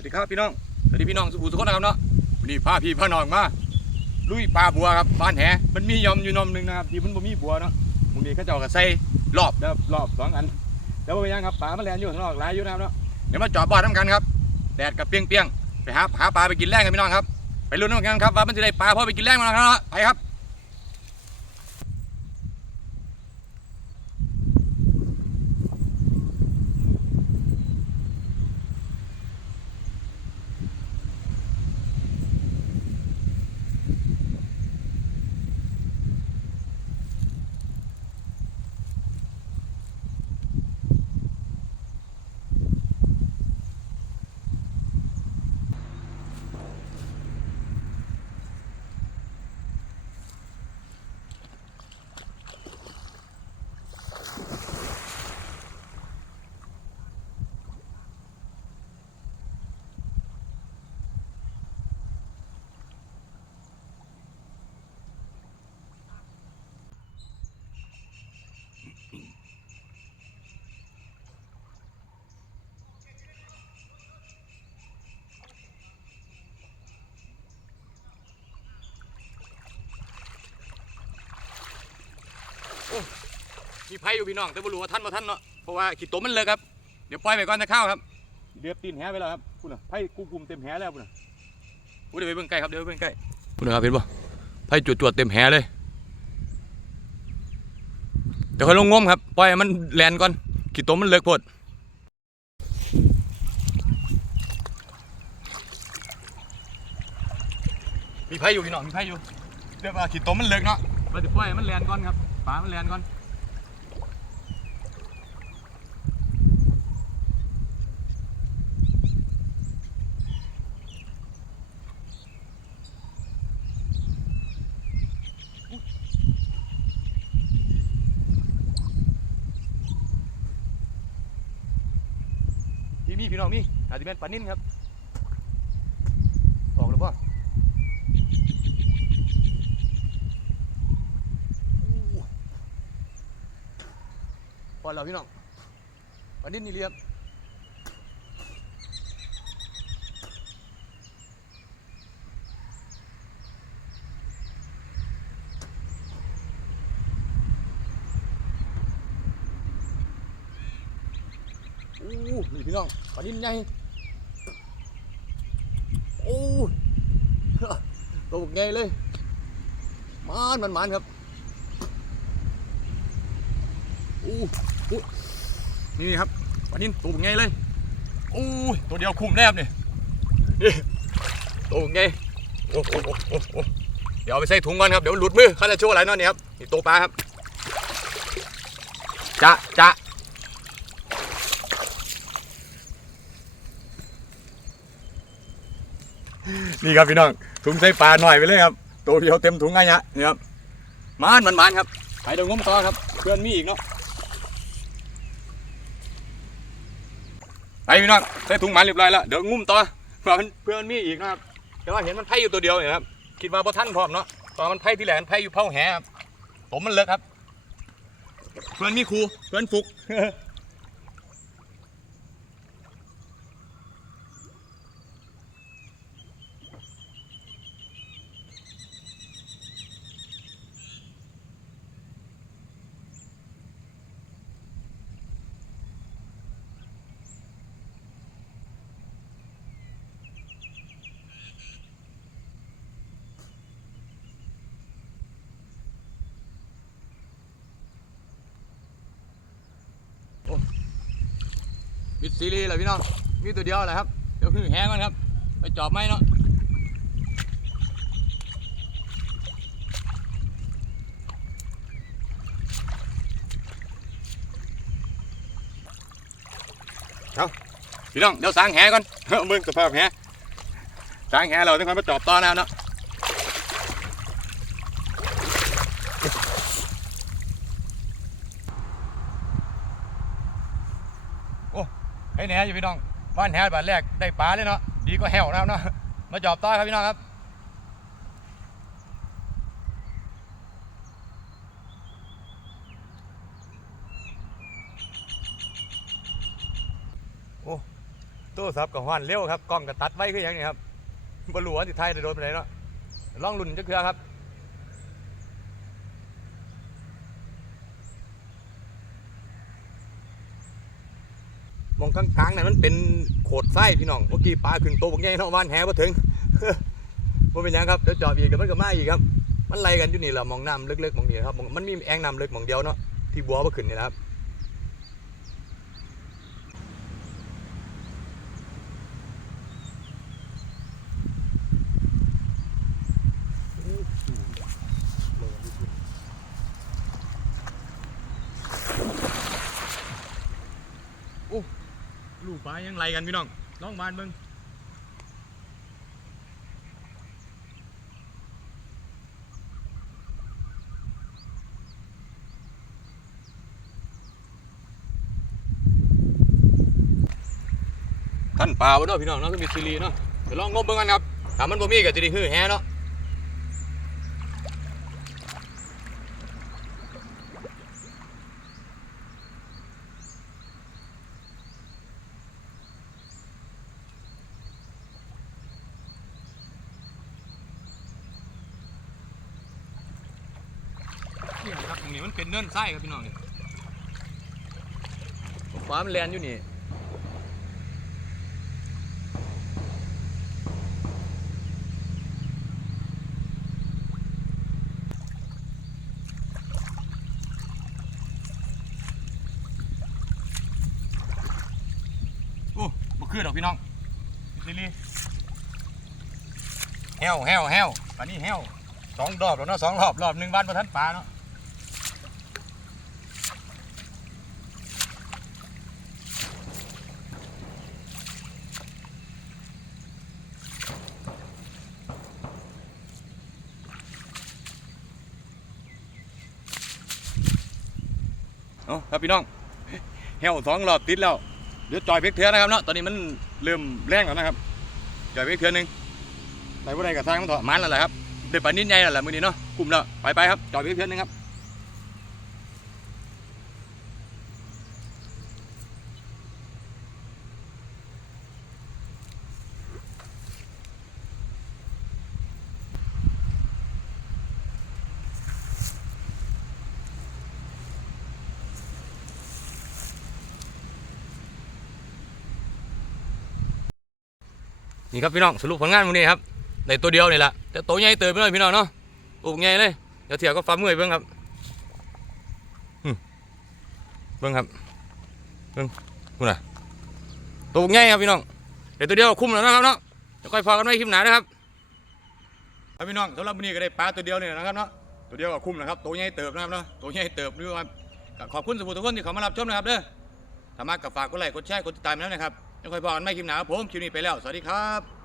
วัสดีครับพี่น้อง สวัสดีพี่น้องสุขุมสุขนะครับเนาะวันนี้พาพี่พาน้องมาลุยปลาบัวครับบ้านแหมันมียอมอยู่ยอมหนึ่งนะครับที่มันบ่มีบัวเนาะมึงนี้เขาเจ้าก็ใส่รอบนะครับรอบสองอันแล้วเป็นยังครับปลามันแลนอยู่ข้างนอกหลายอยู่นะครับเนาะเดี๋ยวมาจอดบ่อน้ำกันครับแดดกับเปรี้ยงๆไปหาหาปลาไปกินแรงกันพี่น้องครับไปลุ้นกันครับว่ามันจะได้ปลาพอไปกินแรงมั้งครับไปครับ มีไผ่อยู่พี่น้อง แต่บ่รู้ว่าท่านมาท่านเนาะเพราะว่าขีดตัวมันเลยครับเดี๋ยวปล่อยไปก่อนจะเข้าครับเดือบตีนแหไปแล้วครับคุณน่ะไผ่กูกลุ่มเต็มแหแล้วคุณน่ะกูเดี๋ยวไปเบิ่งใกล้ครับเดี๋ยวไปเบิ่งใกล้คุณนะครับเห็นป่ะไผ่จวดจวดๆเต็มแหเลยเดี๋ยวค่อยลงงมครับปล่อยให้มันแลนก่อนขีดตัวมันเลิกโพดมีไผ่อยู่พี่น้องมีไผ่อยู่เดี๋ยวว่าขีดตัวมันเลิกเนาะเราจะปล่อยให้มันแลนก่อนครับปลามันแลนก่อน มีพี่น้องมีอาจจะเป็นปลานิ่นครับออกหรือเปล่าพอแล้วพี่น้องปลานิ่นนี่เรียบ อู้นี่พี่น้องปลานิ่นใหญ่โอ้ตัวใหญ่เลยมันมันมันครับอู้อู้นี่ครับปลานิ่นตัวใหญ่เลยอู้ตัวเดียวคุ้มแนบเนี่ยนี่ตัวใหญ่โอ้โหโอ้โอ้เดี๋ยวเอาไปใส่ถุงก่อนครับ เดี๋ยวหลุดมือข้าจะโชว์อะไรเนาะเนี่ยครับนี่ตัวปลาครับจะจะ นี่ครับพี่น้องถุงใส่ปลาหน่อยไปเลยครับตัวเดียวเต็มถุงไงฮะนี่ครับมันมันมันครับไปเดี๋ยวงมต่อครับ เพื่อนมีอีกเนาะไปพี่น้องใส่ถุงมันเรียบร้อยแล้วเดี๋ยวงุ่มต่อเพื่อนเพื่อนมีอีกนะครับแต่ว่าเห็นมันไพ่อยู่ตัวเดียวเนี่ยครับคิดว่าพอท่านพร้อมเนาะตอนมันไพ่ที่แหลมนไพ่อยู่เผาแหครับผมมันเลิกครับ เพื่อนมีครูเพื่อนฟุก มิดซีรีส์เลยพี่น้อง มีตัวเดียวแหละครับ เดี๋ยวพึ่งแห้งก่อนครับ ไปจอบไหมเนาะเอาพี่น้องเดี๋ยวสางแหก่อนเบิ่งสภาพแหสางแหเราต้องคอยมาจอบต่อแล้วเนาะ ให้แหนอยู่พี่น้องบ้านแหบ้านแรกได้ปลาเลยเนาะดีก็แหวนะครับเนาะมาจอบต้อยครับพี่น้องครับโอ้ตัวรศัพท์กับฮ้อนเร็วครับกล้องก็ตัดไว้คือหยังนี่ครับบ่รู้ว่าสิถ่ายได้โดนไปานเนาะล่องลุ้นจักเทื่อครับ มองกลางๆนั่นมันเป็นโขดไส้พี่น้องเมื่อกี้ปลาขึ้นโตวบักใหญ่เนาะวานแหบ่ถึงบ่เป็นยังครับเดี๋ยวจอบอีกเดี๋ยวมันก็มาอีกครับ มันไล่กันอยู่นี่แหละมองน้ำลึกๆมองนี้ครับมันมีแอ่งน้ำลึกมองเดียวเนาะที่บัวบ่ขึ้นนี่นะครับ ลูก ปลายังไล่กันพี่น้องน้องบานเบิงท่านปลาบ่เนาะพี่น้องเนาะก็มีซีรีส์เนาะเดี๋ยวลองงมเบิ่งกันครับถ้ามันบ่มีก็สิได้ฮือแฮเนาะนี่ครับตรงนี้มัน เป็นเนินทรายครับพี่น้องนี่ฟ้ามันแลนอยู่นี่โอ้บ่คือดอกพี่น้องซีรีส์แฮวแฮวแฮวอันนี้แฮวสองรอบแล้วเนาะสองรอบรอบหนึ่งบ้านประทันปลาเนาะ เอาครับพี่น้องเฮวสองรอบติดแล้วเดี๋ยวจอยเบรกเทือนะครับเนาะตอนนี้มันเริ่มแรงแล้วนะครับจอยเบรกเทือหนึงไปว่าใดกับทางมันถอดมันแล้วแหละครับเด็ดปลานิดใหญ่แล้วแหละมือนี้เนาะกลุ่มแล้วไปไปครับจอยเบรกเทือหนึงครับ นี่ครับพี่น้องสรุปผลงานวันนี้ครับในตัวเดียวนี่แหละแต่ตัวใหญ่เติบไปหน่อยพี่น้องเนาะตัวใหญ่เลยเดี๋ยวเถียก็ฟ้ามือเบิ้งครับเบิ้งครับเบิ้งคุณน่ะตัวใหญ่ครับพี่น้องเดี๋ยวตัวเดียวคุ้มแล้วนะครับเนาะเดี๋ยวค่อยพอกันไว้คลิปหน้านะครับครับพี่น้องสำหรับวันนี้ก็ได้ปลาตัวเดียวนี่แหละนะครับเนาะตัวเดียวก็คุ้มนะครับตัวใหญ่เติบนะครับเนาะตัวใหญ่เติบด้วยครับขอบคุณสมุทรทุกคนที่เข้ามารับชมนะครับเด้อถ้ามากกับฝากกดไลค์กดแชร์กดติดตามแล้วนะครับ ยังค่อยพอกันไม่คลิปหนาครับผมคลิปนี้ไปแล้ว สวัสดีครับ